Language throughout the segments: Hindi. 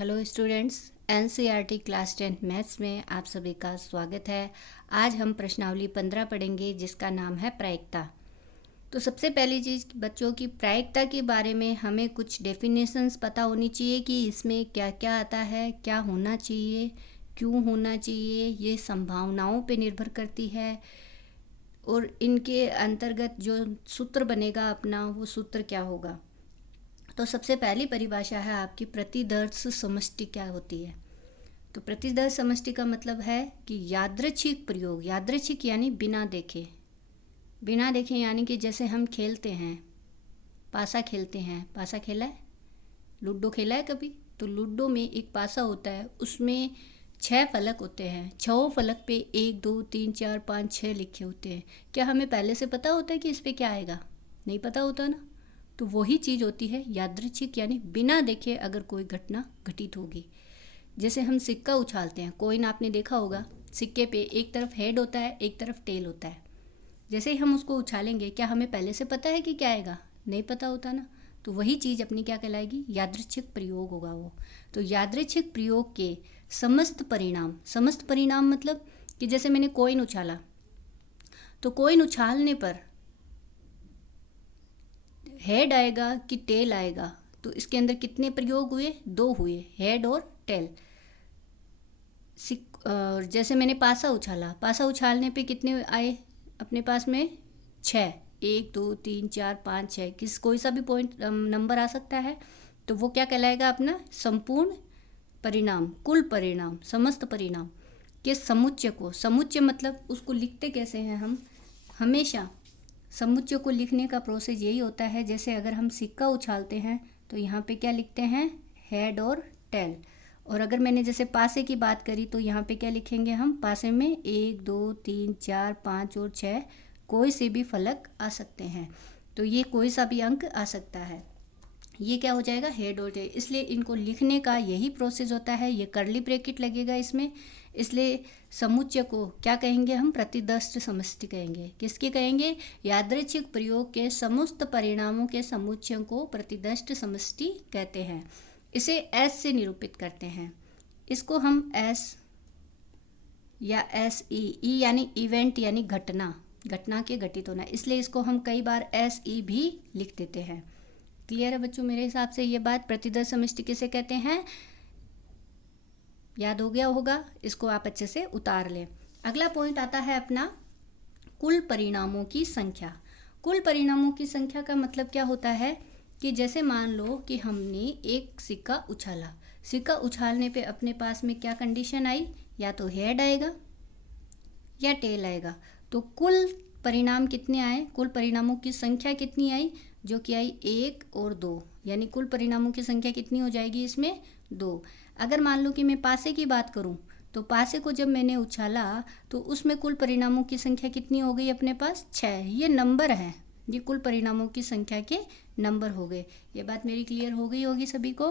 Hello students, NCERT class 10 maths में आप सभी का स्वागत है। आज हम प्रश्नावली 15 पढ़ेंगे जिसका नाम है प्रायिकता। तो सबसे पहली चीज़ बच्चों की प्रायिकता के बारे में हमें कुछ डेफिनेशंस पता होनी चाहिए कि इसमें क्या क्या आता है, क्या होना चाहिए, क्यों होना चाहिए। ये संभावनाओं पे निर्भर करती है और इनके अंतर्गत जो सूत्र बनेगा अपना वो सूत्र क्या होगा। तो सबसे पहली परिभाषा है आपकी प्रतिदर्श समष्टि क्या होती है। तो प्रतिदर्श समष्टि का मतलब है कि यादृच्छिक प्रयोग, यादृच्छिक यानी बिना देखे, बिना देखे यानी कि जैसे हम खेलते हैं, पासा खेलते हैं। पासा खेला है, लूडो खेला है कभी? तो लूडो में एक पासा होता है, उसमें 6 फलक होते हैं। 6 फलक पे 1 2 3 4 5 6 लिखे होते हैं। क्या हमें पहले से पता होता है कि इस पे क्या आएगा? नहीं पता होता ना। तो वही चीज़ होती है यादृच्छिक, यानी बिना देखे अगर कोई घटना घटित होगी। जैसे हम सिक्का उछालते हैं, कॉइन आपने देखा होगा, सिक्के पे एक तरफ हेड होता है, एक तरफ टेल होता है। जैसे ही हम उसको उछालेंगे, क्या हमें पहले से पता है कि क्या आएगा? नहीं पता होता ना। तो वही चीज़ अपनी क्या कहलाएगी? यादृच्छिक प्रयोग होगा वो। तो यादृच्छिक प्रयोग के समस्त परिणाम, समस्त परिणाम मतलब कि जैसे मैंने कॉइन उछाला, तो कॉइन उछालने पर हेड आएगा कि टेल आएगा? तो इसके अंदर कितने प्रयोग हुए? 2 हुए, हेड और टेल। जैसे मैंने पासा उछाला, पासा उछालने पे कितने आए अपने पास में? 6, 1 2 3 4 5 6, कोई सा भी पॉइंट नंबर आ सकता है। तो वो क्या कहलाएगा अपना? संपूर्ण परिणाम, कुल परिणाम, समस्त परिणाम के समुच्चय को, समुच्चय मतलब उसको लिखते कैसे हैं हम? हमेशा समुच्चय को लिखने का प्रोसेस यही होता है, जैसे अगर हम सिक्का उछालते हैं तो यहाँ पे क्या लिखते हैं? हेड और टेल। और अगर मैंने जैसे पासे की बात करी तो यहाँ पे क्या लिखेंगे हम? पासे में 1 2 3 4 5 और 6 कोई से भी फलक आ सकते हैं। तो ये कोई सा भी अंक आ सकता है। ये क्या हो जाएगा? हेड और टेल। इसलिए इनको लिखने का यही प्रोसेस होता है। ये कर्ली ब्रैकेट लगेगा इसमें। इसलिए समुच्चय को क्या कहेंगे हम? प्रतिदर्श समष्टि कहेंगे। किसके कहेंगे? यादृच्छिक प्रयोग के समस्त परिणामों के समुच्चय को प्रतिदर्श समष्टि कहते हैं। इसे एस से निरूपित करते हैं। इसको हम एस या एस ई यानी इवेंट यानी घटना, घटना के घटित होना, इसलिए इसको हम कई बार एस ई भी लिख देते हैं। क्लियर है बच्चों मेरे हिसाब से ये बात? प्रतिदर्श समष्टि किसे कहते हैं? याद हो गया होगा, इसको आप अच्छे से उतार लें। अगला पॉइंट आता है अपना कुल परिणामों की संख्या। कुल परिणामों की संख्या का मतलब क्या होता है कि जैसे मान लो कि हमने एक सिक्का उछाला, सिक्का उछालने पे अपने पास में क्या कंडीशन आई? या तो हेड आएगा या टेल आएगा। तो कुल परिणाम कितने आए? कुल परिणामों की संख्या कितनी आई? जो कि आई 1 और 2, यानी कुल परिणामों की संख्या कितनी हो जाएगी इसमें? 2। अगर मान लो कि मैं पासे की बात करूं, तो पासे को जब मैंने उछाला तो उसमें कुल परिणामों की संख्या कितनी हो गई अपने पास? 6। ये नंबर है, ये कुल परिणामों की संख्या के नंबर हो गए। ये बात मेरी क्लियर हो गई होगी सभी को?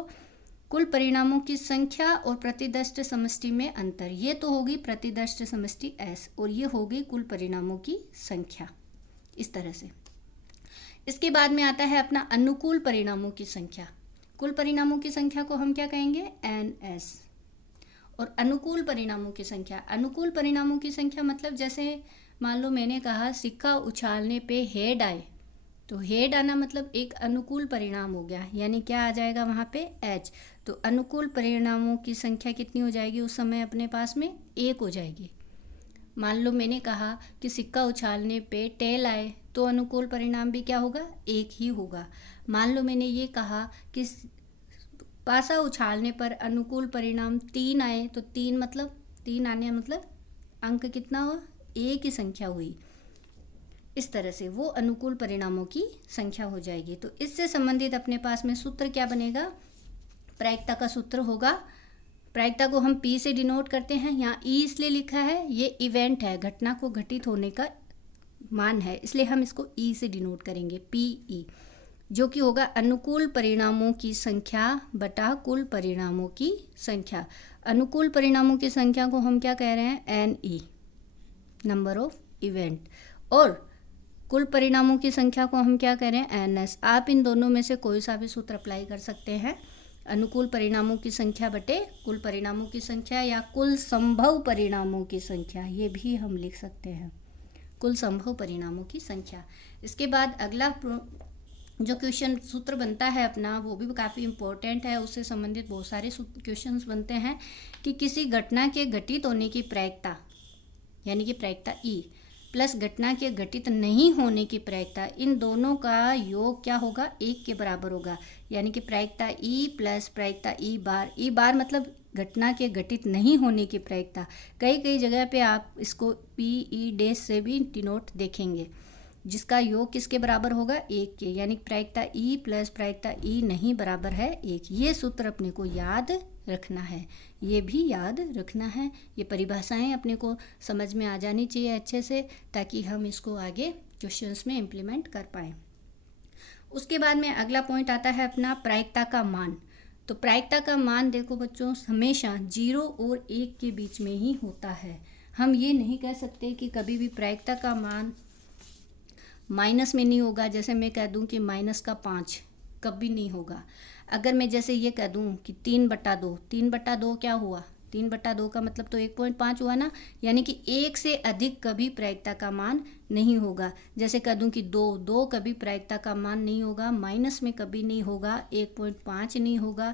कुल परिणामों की संख्या और प्रतिदर्श समष्टि में अंतर, ये तो होगी प्रतिदर्श समष्टि एस और ये होगी कुल परिणामों की संख्या। इस तरह से इसके बाद में आता है अपना अनुकूल परिणामों की संख्या। कुल परिणामों की संख्या को हम क्या कहेंगे? N S. और अनुकूल परिणामों की संख्या, अनुकूल परिणामों की संख्या मतलब जैसे मान लो मैंने कहा सिक्का उछालने पे हेड आए, तो हेड आना मतलब एक अनुकूल परिणाम हो गया, यानी क्या आ जाएगा वहाँ पे? एच। तो अनुकूल परिणामों की संख्या कितनी हो जाएगी उस समय अपने पास में? 1 हो जाएगी। मान लो मैंने कहा कि सिक्का उछालने पे टेल आए, तो अनुकूल परिणाम भी क्या होगा? 1 ही होगा। मान लो मैंने ये कहा कि पासा उछालने पर अनुकूल परिणाम 3 आए, तो 3 मतलब 3 आने मतलब अंक कितना हुआ? 1 की संख्या हुई। इस तरह से वो अनुकूल परिणामों की संख्या हो जाएगी। तो इससे संबंधित अपने पास में सूत्र क्या बनेगा? प्रायिकता का सूत्र होगा। प्रायिकता को हम पी से डिनोट करते हैं। यहाँ ई इसलिए लिखा है, ये इवेंट है, घटना को घटित होने का मान है, इसलिए हम इसको ई से डिनोट करेंगे, पी ई, जो कि होगा अनुकूल परिणामों की संख्या बटा कुल परिणामों की संख्या। अनुकूल परिणामों की संख्या को हम क्या कह रहे हैं? N E, number of event. और कुल परिणामों की संख्या को हम क्या कह रहे हैं? N S. आप इन दोनों में से कोई सा भी सूत्र अप्लाई कर सकते हैं। अनुकूल परिणामों की संख्या बटे कुल परिणामों की संख्या या कुल संभव परिणामों की संख्या, ये भी हम लिख सकते हैं, कुल संभव परिणामों की संख्या। इसके बाद अगला जो क्वेश्चन सूत्र बनता है अपना वो भी काफ़ी इम्पोर्टेंट है, उससे संबंधित बहुत सारे क्वेश्चंस बनते हैं कि किसी घटना के घटित होने की प्रायिकता यानी कि प्रायिकता ई प्लस घटना के घटित नहीं होने की प्रायिकता, इन दोनों का योग क्या होगा, 1 के बराबर होगा। यानी कि प्रायिकता ई प्लस प्रायिकता ई बार मतलब घटना के घटित नहीं होने की प्रायिकता। कई जगह पे आप इसको PE से भी डिनोट देखेंगे, जिसका योग किसके बराबर होगा, 1 के। यानी प्रायिकता ई प्लस प्रायिकता ई नहीं बराबर है 1। ये सूत्र अपने को याद रखना है, ये भी याद रखना है। ये परिभाषाएं अपने को समझ में आ जानी चाहिए अच्छे से, ताकि हम इसको आगे क्वेश्चंस में इम्प्लीमेंट कर पाएँ। उसके बाद में अगला पॉइंट आता है अपना प्रायिकता का मान। तो प्रायिकता का मान देखो बच्चों, हमेशा 0 और 1 के बीच में ही होता है। हम ये नहीं कह सकते कि कभी भी प्रायिकता का मान माइनस में नहीं होगा। जैसे मैं कह दूं कि -5 कभी नहीं होगा। अगर मैं जैसे ये कह दूं कि 3/2, 3/2 क्या हुआ, 3/2 का मतलब तो 1.5 हुआ ना। यानी कि 1 से अधिक कभी प्रायिकता का मान नहीं होगा। जैसे कह दूं कि 2 कभी प्रायिकता का मान नहीं होगा, माइनस में कभी नहीं होगा, 1.5 नहीं होगा।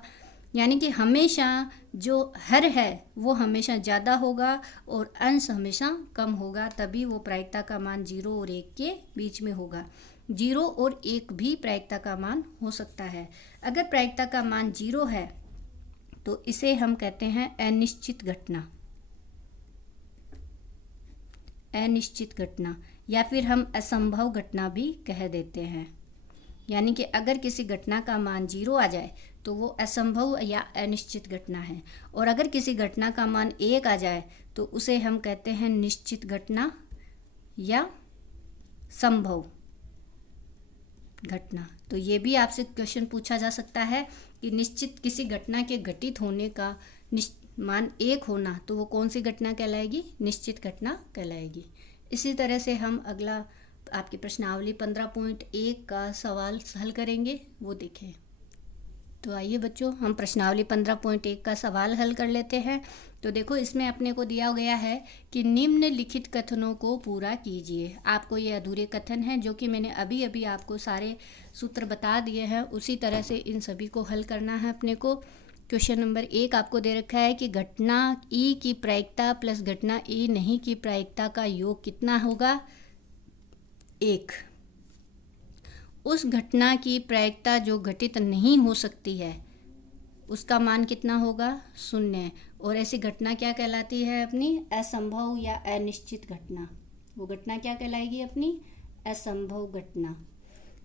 यानी कि हमेशा जो हर है वो हमेशा ज़्यादा होगा और अंश हमेशा कम होगा, तभी वो प्रायिकता का मान 0 और 1 के बीच में होगा। 0 और 1 भी प्रायिकता का मान हो सकता है। अगर प्रायिकता का मान 0 है तो इसे हम कहते हैं अनिश्चित घटना, अनिश्चित घटना, या फिर हम असंभव घटना भी कह देते हैं। यानी कि अगर किसी घटना का मान 0 आ जाए तो वो असंभव या अनिश्चित घटना है, और अगर किसी घटना का मान 1 आ जाए तो उसे हम कहते हैं निश्चित घटना या संभव घटना। तो ये भी आपसे क्वेश्चन पूछा जा सकता है कि निश्चित किसी घटना के घटित होने का मान 1 होना, तो वो कौन सी घटना कहलाएगी, निश्चित घटना कहलाएगी। इसी तरह से हम अगला आपकी प्रश्नावली 15.1 का सवाल हल करेंगे, वो देखें। तो आइए बच्चों, हम प्रश्नावली 15.1 का सवाल हल कर लेते हैं। तो देखो, इसमें अपने को दिया गया है कि निम्नलिखित कथनों को पूरा कीजिए। आपको ये अधूरे कथन हैं जो कि मैंने अभी अभी आपको सारे सूत्र बता दिए हैं, उसी तरह से इन सभी को हल करना है अपने को। क्वेश्चन नंबर 1 आपको दे रखा है कि घटना ई की प्रायिकता प्लस घटना ई नहीं की प्रायिकता का योग कितना होगा, 1। उस घटना की प्रायिकता जो घटित नहीं हो सकती है उसका मान कितना होगा, 0। और ऐसी घटना क्या कहलाती है अपनी, असंभव या अनिश्चित घटना। वो घटना क्या कहलाएगी अपनी, असंभव घटना।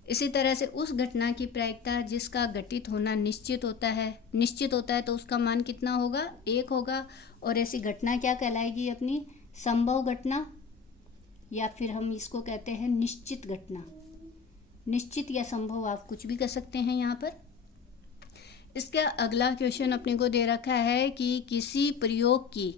इसी तरह से उस घटना की प्रायिकता जिसका घटित होना निश्चित होता है तो उसका मान कितना होगा, 1 होगा। और ऐसी घटना क्या कहलाएगी अपनी, संभव घटना, या फिर हम इसको कहते हैं निश्चित घटना। निश्चित या संभव आप कुछ भी कर सकते हैं यहाँ पर। इसका अगला क्वेश्चन अपने को दे रखा है कि किसी प्रयोग की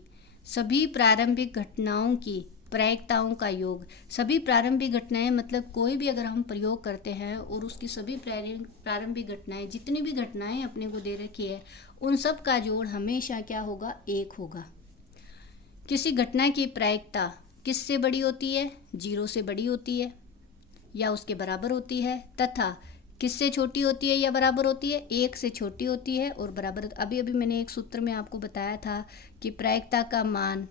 सभी प्रारंभिक घटनाओं की प्रायिकताओं का योग। सभी प्रारंभिक घटनाएं मतलब कोई भी अगर हम प्रयोग करते हैं और उसकी सभी प्रारंभिक घटनाएं, जितनी भी घटनाएं अपने को दे रखी है, उन सब का जोड़ हमेशा क्या होगा, 1 होगा। किसी घटना की प्रायिकता किससे बड़ी होती है, 0 से बड़ी होती है या उसके बराबर होती है, तथा किससे छोटी होती है या बराबर होती है, 1 से छोटी होती है और बराबर। अभी अभी मैंने एक सूत्र में आपको बताया था कि प्रायिकता का मान,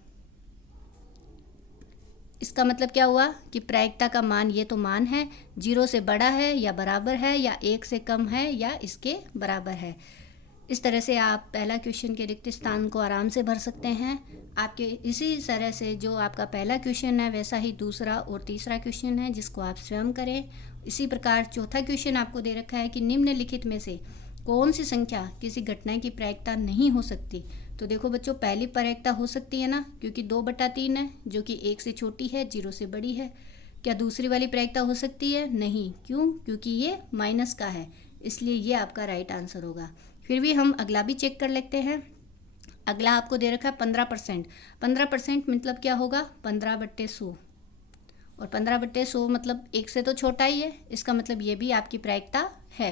इसका मतलब क्या हुआ कि प्रायिकता का मान, ये तो मान है, 0 से बड़ा है या बराबर है या 1 से कम है या इसके बराबर है। इस तरह से आप पहला क्वेश्चन के रिक्त स्थान को आराम से भर सकते हैं। आपके इसी तरह से जो आपका पहला क्वेश्चन है वैसा ही दूसरा और तीसरा क्वेश्चन है, जिसको आप स्वयं करें। इसी प्रकार चौथा क्वेश्चन आपको दे रखा है कि निम्नलिखित में से कौन सी संख्या किसी घटना की प्रायिकता नहीं हो सकती। तो देखो बच्चों, पहली प्रायिकता हो सकती है ना, क्योंकि 2/3 है जो कि 1 से छोटी है, 0 से बड़ी है। क्या दूसरी वाली प्रायिकता हो सकती है, नहीं। क्यों, क्योंकि ये माइनस का है, इसलिए ये आपका राइट आंसर होगा। फिर भी हम अगला भी चेक कर लेते हैं। अगला आपको दे रखा है 15%। 15% मतलब क्या होगा, 15/100, और 15/100 मतलब 1 से तो छोटा ही है, इसका मतलब ये भी आपकी प्रायिकता है।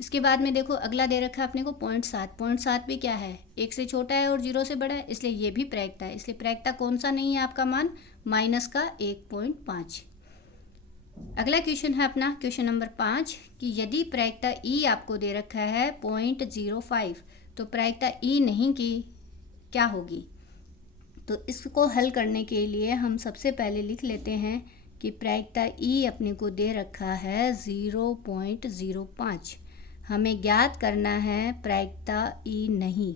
इसके बाद में देखो अगला दे रखा है अपने को 0.7। 0.7 भी क्या है, 1 से छोटा है और 0 से बड़ा है, इसलिए ये भी प्रायिकता है। इसलिए प्रायिकता कौन सा नहीं है आपका मान, माइनस का 1.5। अगला क्वेश्चन है अपना क्वेश्चन नंबर 5 कि यदि प्रायिकता ई आपको दे रखा है 0.05 तो प्रायिकता ई नहीं की क्या होगी। तो इसको हल करने के लिए हम सबसे पहले लिख लेते हैं कि प्रायिकता ई अपने को दे रखा है 0.05। हमें ज्ञात करना है प्रायिकता ई नहीं।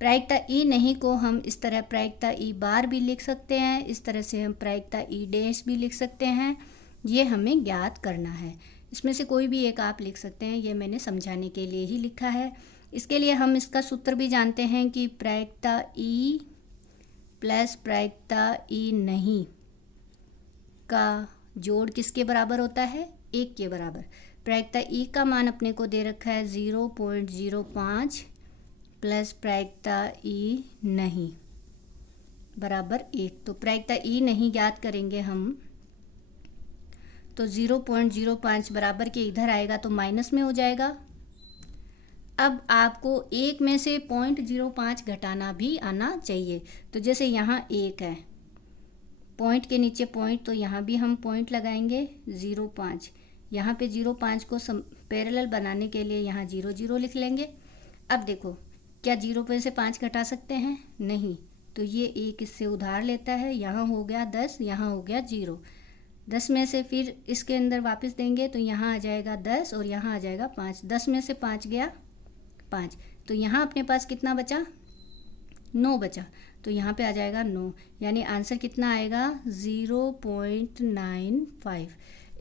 प्रायिकता ई नहीं को हम इस तरह प्रायिकता ई बार भी लिख सकते हैं, इस तरह से हम प्रायिकता ई डैश भी लिख सकते हैं। ये हमें ज्ञात करना है, इसमें से कोई भी एक आप लिख सकते हैं, ये मैंने समझाने के लिए ही लिखा है। इसके लिए हम इसका सूत्र भी जानते हैं कि प्रायिकता ई प्लस प्रायिकता ई नहीं का जोड़ किसके बराबर होता है, 1 के बराबर। प्रायिकता ई का मान अपने को दे रखा है 0.05 प्लस प्रायिकता ई नहीं बराबर 1। तो प्रायिकता ई नहीं ज्ञात करेंगे हम तो 0.05 बराबर के इधर आएगा तो माइनस में हो जाएगा। अब आपको 1 में से 0.05 घटाना भी आना चाहिए। तो जैसे यहाँ 1 है, पॉइंट के नीचे पॉइंट, तो यहाँ भी हम पॉइंट लगाएंगे 0.5। यहाँ पे 0.5 को पैरेलल बनाने के लिए यहाँ 0 लिख लेंगे। अब देखो क्या 0 पे से 5 घटा सकते हैं, नहीं, तो ये 1 इससे उधार लेता है। यहाँ हो गया 10, यहाँ हो गया 0। 10 में से फिर इसके अंदर वापस देंगे तो यहाँ आ जाएगा 10 और यहाँ आ जाएगा 5। 10 में से 5 गया 5, तो यहाँ अपने पास कितना बचा, 9 बचा। तो यहाँ पे आ जाएगा 9, यानी आंसर कितना आएगा 0.95।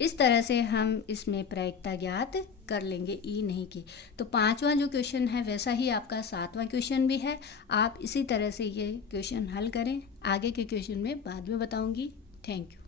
इस तरह से हम इसमें प्रायिकता ज्ञात कर लेंगे ई नहीं की। तो 5वां जो क्वेश्चन है वैसा ही आपका 7वां क्वेश्चन भी है। आप इसी तरह से ये क्वेश्चन हल करें। आगे के क्वेश्चन में बाद में बताऊंगी। Thank you.